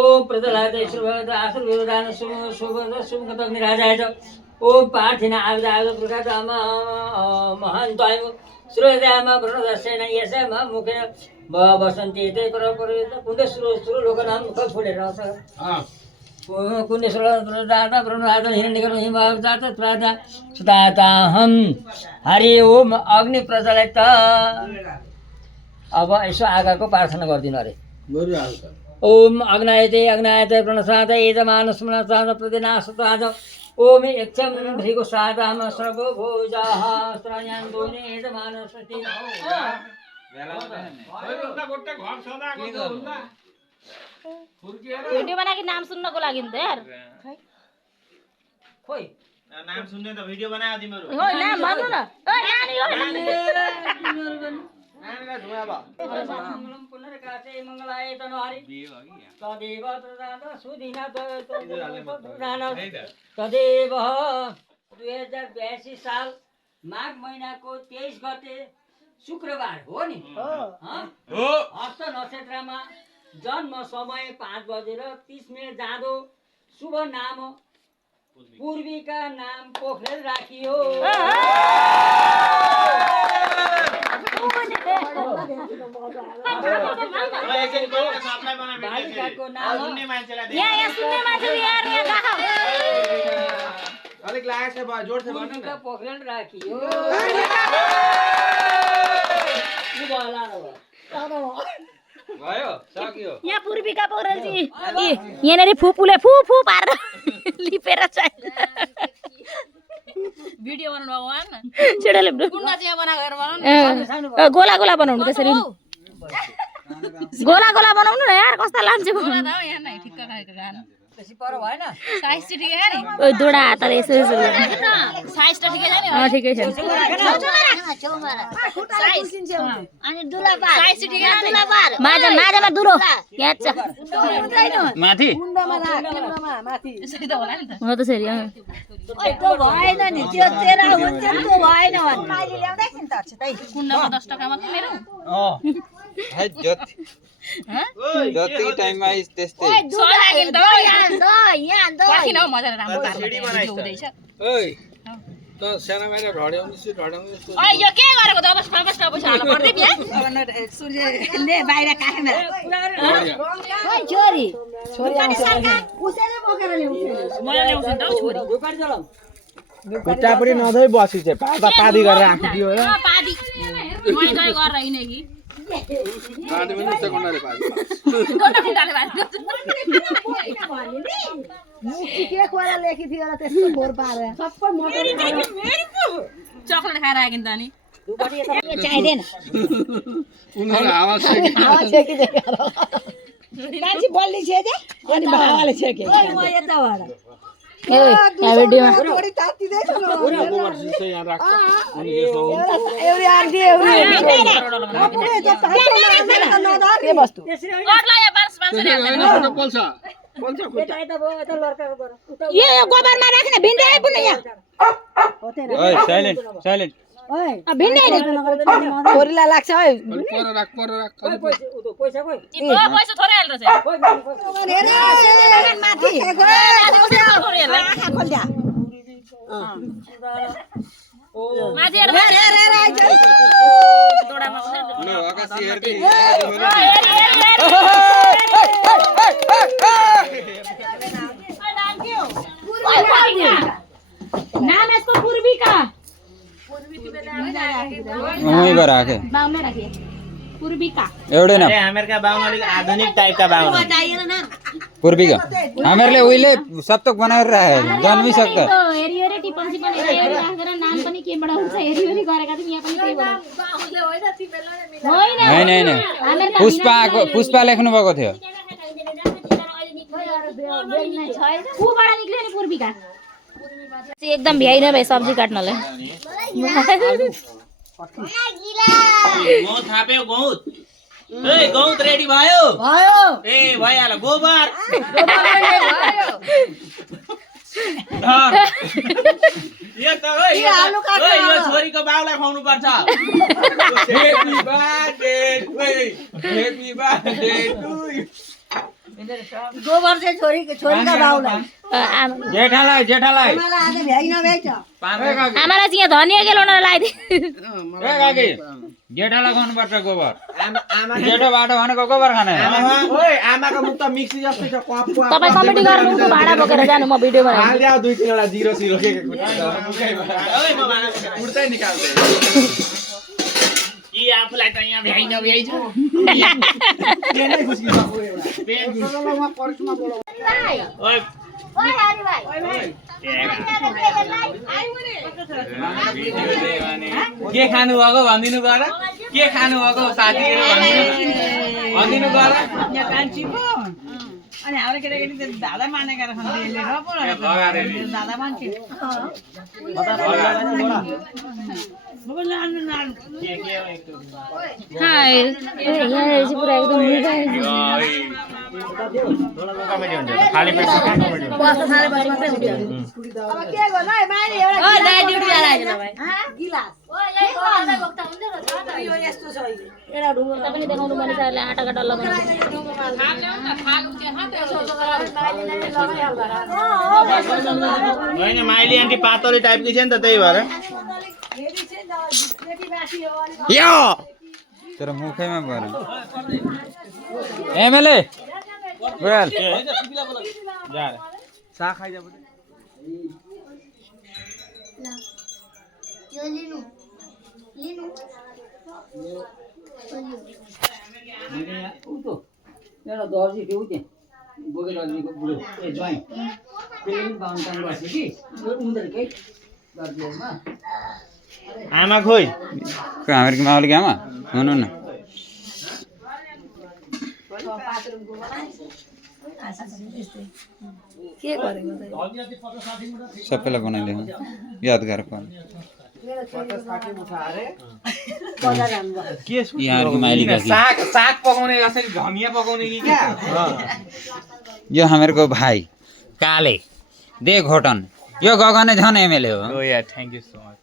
ओम प्रतलाय ईश्वर आसुर विदान शुभ शुभ शुभ कतग्नि राजाय ओम पार्थिना आविदाय प्रकाशम महान्ताय श्रोयाम प्रणदर्शेन यशम मुखेन बसन्ति ते परपरित कुण्डेश्वर सुर लोकनाम मुख फुलेर छ कुण्डेश्वर दाता प्रणदाता हिरण्यकर्म हिमजात प्रादा सुताताहम हरि ओम अग्नि प्रज्वलित। अब यसो आगाको प्रार्थना गर्दिनु अरे ओम अग्नायते अग्नायते प्रणसाद यजमान स्मरसाद प्रतिनाशताद ओम यक्षम भृगु सादाम सर्वो भोजाः श्रयान दोने यजमान सति भिडियो बना के नाम सुन्नको लागि नि त यार खोइ नाम सुन्ने त भिडियो बनायो तिम्रो हो नाम भन्नु न ओ नानी हो नानीलाई धुवा भयो मंगलम पुनर्कासे मंगलाय तनवारी तदेव तदाद सुदिना तदेव 2082 साल माघ महिनाको 23 गते शुक्रबार हो नि हो हस्त नक्षत्रमा जन्म समय 5:30 जाँदो शुभ नाम पूर्वीका नाम पोखरेल राखियो बालिकाको नाम सुन्ने मान्छेलाई यहाँ सुन्ने मान्छे यार यहाँ गाह अलिक लागेछ भयो जोड छ भन्नु न पोखरेल राखियो भयो सक्यो यहाँ पूर्वीका पौडेलजी यहाँनिर फुपूले फु फु पारेर लिपेर चाहिँ भिडियो बनाउनु भगवान छिटोले कुन्ना चाहिँ बनाएको बनाउनु गोला गोला बनाउनु त्यसरी गोला गोला बनाउनु न यार कस्ता लान्छ गोला त यहाँ नै ठिक्क खाएको गाना त्यसै पर भएन साइज चाहिँ ठिकै छ नि ओइ दोडा हातले यसो यसो साइज त ठिकै छ नि ठिकै छ साइज अनि दुला पार साइज चाहिँ ठिकै छ दुला पार माजामा दुलो यहाँ छ माथि मुन्डामा राख मुन्डामा माथि यसरी त होला नि त हो त्यसरी ओइ त्यो भएन नि त्यो तेरा हुन्छ त्यो भएन भन् माइली ल्याउँदै थिइन त छिटै कुण्डमा 10 टका मात्र मेरो है जति जति टाइममा त्यस्तै सो लाग्यो नि त यहाँ द पर्खिन हौ मजाले राम्रो हुँदैछ ओइ त सानो बाहिर ढड्याउने ओइ यो के गरेको त अब पैसा हाल्नु पर्दै बिहा सूर्यले बाहिर काखेमा ओइ छोरी छोरी उसैले बोकेर ल्याउँछ मलाई ल्याउँछ नि त छोरी ढुकाडी चलाऊ खुट्टा पनि नधोइ बसी चाहिँ पादी गरेर आँखिदियो हो पादी मैले जय गरेर हिँडे कि पादी पनि उच्च कुण्डले पादी गोटा खुट्टाले भाइ मुखी के खोला लेखी थियो र त्यस्तो फोर पारेर सबै मटर चक्लेट खाएर आएको नि त नि चाहिदैन उनीहरु हावा हावा छेकी देखाएर मान्छे बल्ली छे दे अनि हावाले छेके म यताबाट ए भिडियोमा थोडी तातिदै छ गोबर चाहिँ यहाँ राख्छ अनि यसो एउटी आन्टी एउटी के वस्तु गर्ला या 500 पल्छ यता यता भयो यता लर्काको गर यो गोबरमा राख्ने भिन्डे पनि यहाँ ओइ साइलेन्ट साइलेन्ट ओइ भिन्डे छोरीलाई लाग्छ ओइ पर राख पैसा कोइ पैसा थोरै हाल्छ माथि खोल्दा माथि दोडामा न आकाशी हेर्दै नाम यसको पूर्वीका उही गर आके बाउमै राखे पूर्वीका एउटै नाम हामीहरुका बाहुन अलिक आधुनिक टाइपका बाहुन पूर्वीका हामीहरूले उहिले सप्तक बनाएर राखेको जन्मिसक्छ हेरी हेरी टिप्पण सिप्पण हेरी हेरी राखेर नाम पनि केबाट हुन्छ हेरी हेरी गरेका थियौँ यहाँ पनि त्यही भएर होइन होइन पुष्पा लेख्नु भएको थियो ऊबाट निक्ल्यो नि पूर्वीका एकदम भ्याइ नभए सब्जी काट्नलाई गहुँ थाप्यो गहुँ ए गहुँ रेडी भयो ए भइहाल्यो गोबर यो त ओइ यो छोरीको बाउलाई खुवाउनु पर्छ ह्यापी बर्थडे टु गोबर चाहिँ छोरीका बाउलाई जेठालाई जेठालाई मलाई आज भ्याइ नभ्याइ त आमालाई चाहिँ यहाँ धनियाँ केलाउन लगाइदिए ए काकी जेठालाई खानुपर्छ गोबर जेठोबाट भनेको गोबर खाने ओइ आमाको मुख त मिक्सी जस्तै छ कपु तपाईँ कमेडी गर्नु भाडा बोकेर जानु म भिडियो बनाउँछु हाल्दिया 2-3 वटा जिरो सिरो के उड्दै निकाल्दै कि आफूलाई त यहाँ भ्याइ नभ्याइ छ के नै खुसी बाबु एउटा के खानु भएको भनिदिनु गर के खानु भएको साथीहरू भनिदिनु गर यहाँ कान्छी पो अनि हाम्रो केटाकेटी त दादा मानेका रहेछन् दादा मान्छे हाय यहाँ रहेछ पुरा एकदम निकै खाली पेट बस्न थालेपछि मात्रै हुन्छ अब के गर्नु है माइली एउटा दाइ ड्युटी जाएर आइज भाइ गिलास यो यस्तो छ एउटा ढुङ्गा पनि देखाउनु पर्ने सरले आटाका डल्ला बनाउँछ होइन माइली आन्टी पातली टाइपकी छ नि त त्यही भएर यो तर मुखैमा भएर एमएलए गयल जा सा खाइ जा यो लिनु लिनु एउटा दर्जी थियो त्यहाँ बोके दर्जीको बुढो ए ज्वाइँ त्यसले पनि बाहुन काम गर्छ कि उनीहरूकै दर्जीहरूमा आमा खोइ हामीहरूको माउली आमा हुनु न के गरेको सबैलाई बनाइदिनु यादगार पर्छ यहाँहरूको माइली साग साग पकाउने कसरी धनिया पकाउने कि क्या यो हामीहरूको भाइ काले दे घोटन यो गगने झन् एमएलए हो ओ या thank you so much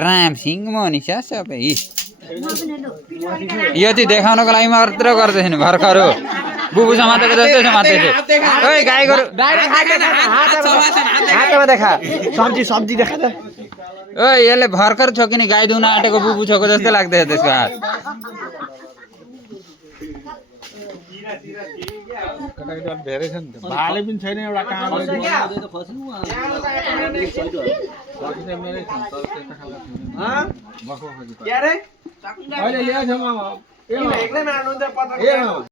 Ram Singh Manisha सबै यो चाहिँ देखाउनको लागि मात्र गर्दैछन् भर्खर हो बुबु समातेको जस्तै समातेको ओइ गाई गोरु हातमा देखा सब्जी सब्जी देखा त ओइ यसले भर्खर छोकिने गाई दुहुन आँटेको बुबु छोको जस्तै लाग्दैछ त्यसको हात धेरै छ नि भाले पनि छैन एउटा काम अहिले ल्याएछ